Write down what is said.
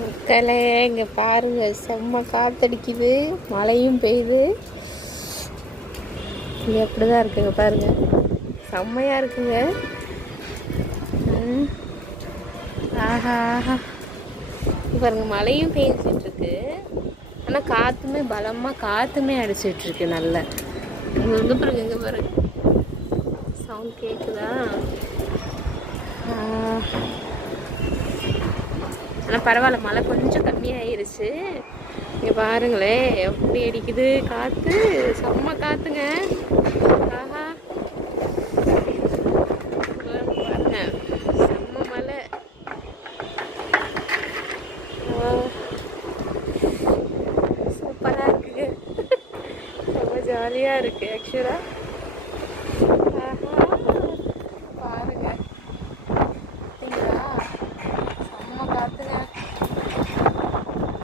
மக்களே இங்கே பாருங்க, செம்ம காத்தடிக்குது, மழையும் பெய்யுது. இது அப்படிதான் இருக்குங்க பாருங்க, செம்மையா இருக்குங்க. ஆஹா ஆஹா, பாருங்க மழையும் பெய்ஞ்சிட்டு இருக்கு. ஆனால் காற்றுமே பலமாக காற்றுமே அடிச்சிட்டு இருக்கு. நல்ல இங்கே பாருங்க, இங்கே பாருங்க சவுண்ட் கேட்குதா? ஆனால் பரவாயில்ல, மழை கொஞ்சம் கம்மியாயிருச்சு. இங்கே பாருங்களே எப்படி அடிக்குது காற்று, செம்ம காற்றுங்க. ஆஹா பாருங்க, செம்ம மழை. சூப்பராக இருக்குங்க, ரொம்ப ஜாலியாக இருக்குது ஆக்சுவலாக.